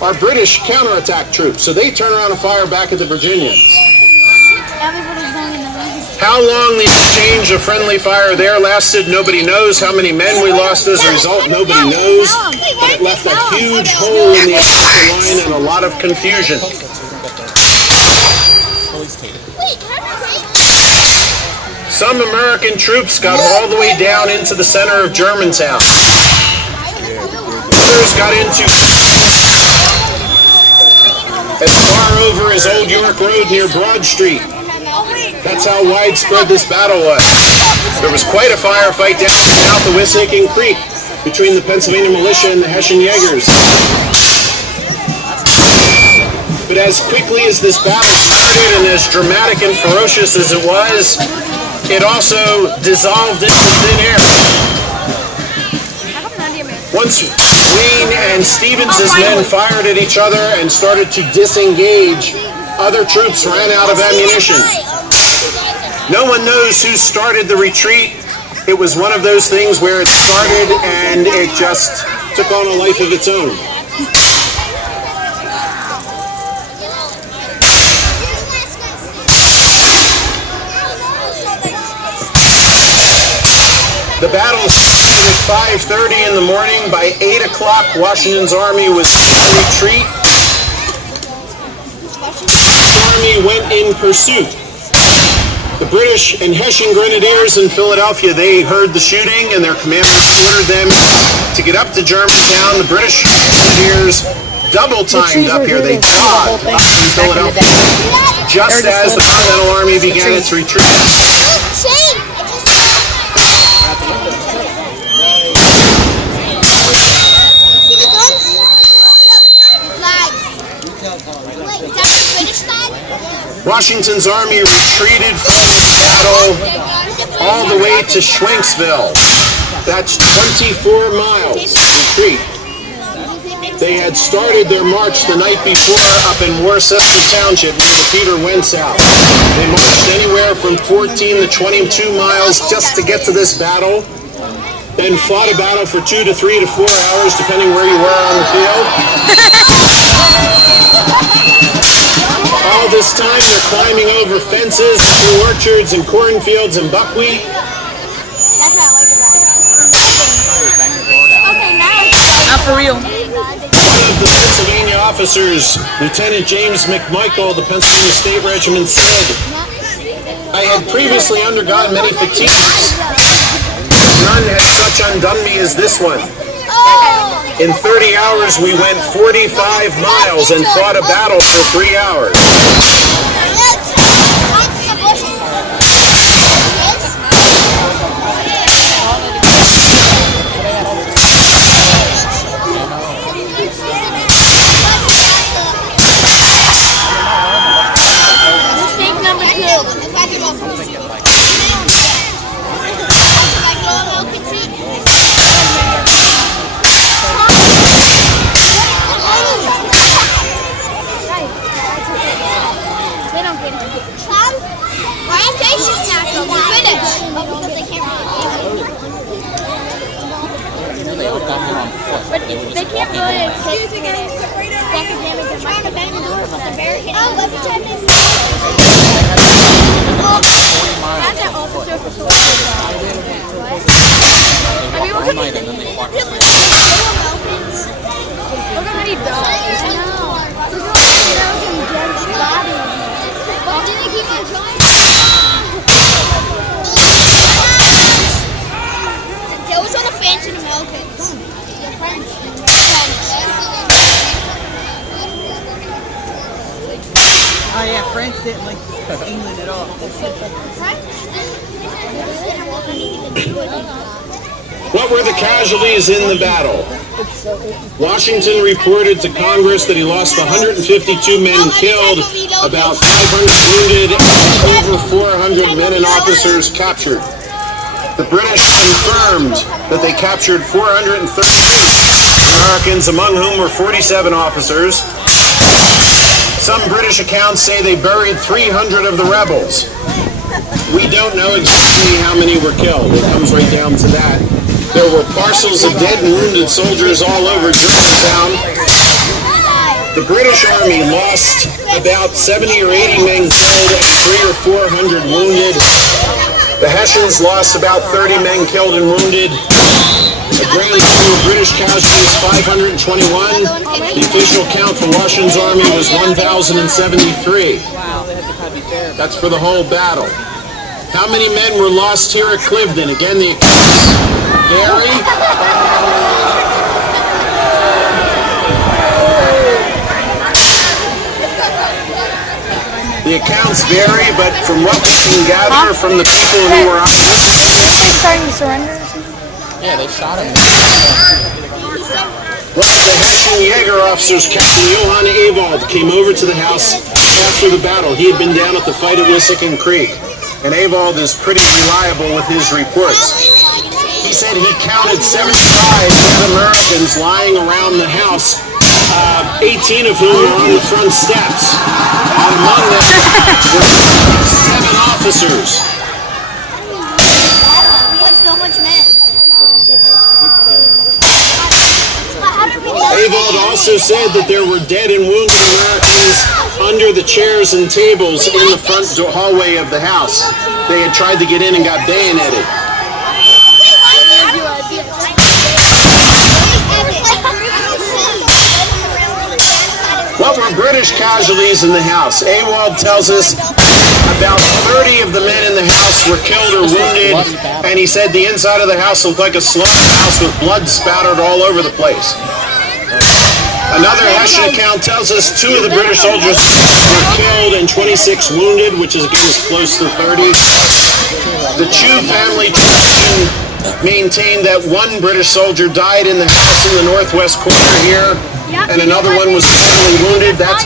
are British counterattack troops, so they turn around and fire back at the Virginians. How long the exchange of friendly fire there lasted, nobody knows. How many men we lost as a result, nobody knows. But it left a huge hole in the American line and a lot of confusion. Some American troops got all the way down into the center of Germantown. Others got into as far over as Old York Road near Broad Street. That's how widespread this battle was. There was quite a firefight down south of Wissahickon Creek between the Pennsylvania militia and the Hessian Jaegers. But as quickly as this battle started and as dramatic and ferocious as it was, it also dissolved into thin air. Once Wayne and Stevens' men fired at each other and started to disengage, other troops ran out of ammunition. No one knows who started the retreat. It was one of those things where it started and it just took on a life of its own. The battle started at 5:30 in the morning. By 8 o'clock, Washington's army was in retreat. The army went in pursuit. The British and Hessian Grenadiers in Philadelphia, they heard the shooting and their commanders ordered them to get up to Germantown. The British Grenadiers double-timed up here. They jogged up from Philadelphia just as the Continental Army began its retreat. Washington's army retreated from the battle all the way to Schwenksville. That's 24 miles retreat. They had started their march the night before up in Worcester Township near the Peter Wentz house. They marched anywhere from 14 to 22 miles just to get to this battle, then fought a battle for 2 to 3 to 4 hours, depending where you were on the field. All this time, they're climbing over fences, through orchards and cornfields and buckwheat. Not for real. One of the Pennsylvania officers, Lieutenant James McMichael, the Pennsylvania State Regiment, said, "I had previously undergone many fatigues. None had such undone me as this one. In 30 hours, we went 45 miles and fought a battle for 3 hours. But they can't really accept second damage and trying to bang the door with the barricade. Oh, what's the time is? That's an officer for sure. I mean, we're gonna need dogs. I know. We're gonna need dogs and dead bodies. But did they keep on trying? There was on a French and Americans. Oh yeah, France didn't like England at all. What were the casualties in the battle? Washington reported to Congress that he lost 152 men killed, about 500 wounded, and over 400 men and officers captured. The British confirmed that they captured 438 Americans, among whom were 47 officers. Some British accounts say they buried 300 of the rebels. We don't know exactly how many were killed. It comes right down to that. There were parcels of dead and wounded soldiers all over Germantown. The British Army lost about 70 or 80 men killed and 300 or 400 wounded. The Hessians lost about 30 men killed and wounded. The grand total of British casualties, 521. The official count for Washington's army was 1,073. That's for the whole battle. How many men were lost here at Cliveden? Again, the accounts vary. The accounts vary, but from what we can gather from the people who were on They're starting to surrender or something? Yeah, they shot him. one of the Hessian Jaeger officers, Captain Johann Ewald, came over to the house after the battle. He had been down at the fight at Wissahickon Creek, and Ewald is pretty reliable with his reports. He said he counted 75 dead Americans lying around the house, 18 of whom were on the front steps. And among them were 7 officers. We have so much men. Ewald also said that there were dead and wounded Americans under the chairs and tables in the front hallway of the house. They had tried to get in and got bayoneted. What were British casualties in the house? Ewald tells us about 30 of the men in the house were killed or wounded, and he said the inside of the house looked like a slaughterhouse with blood spattered all over the place. Another Hessian account tells us 2 of the British soldiers were killed and 26 wounded, which is again as close to 30. The Chu family tradition maintained that 1 British soldier died in the house in the northwest corner here, and another one was badly wounded. That's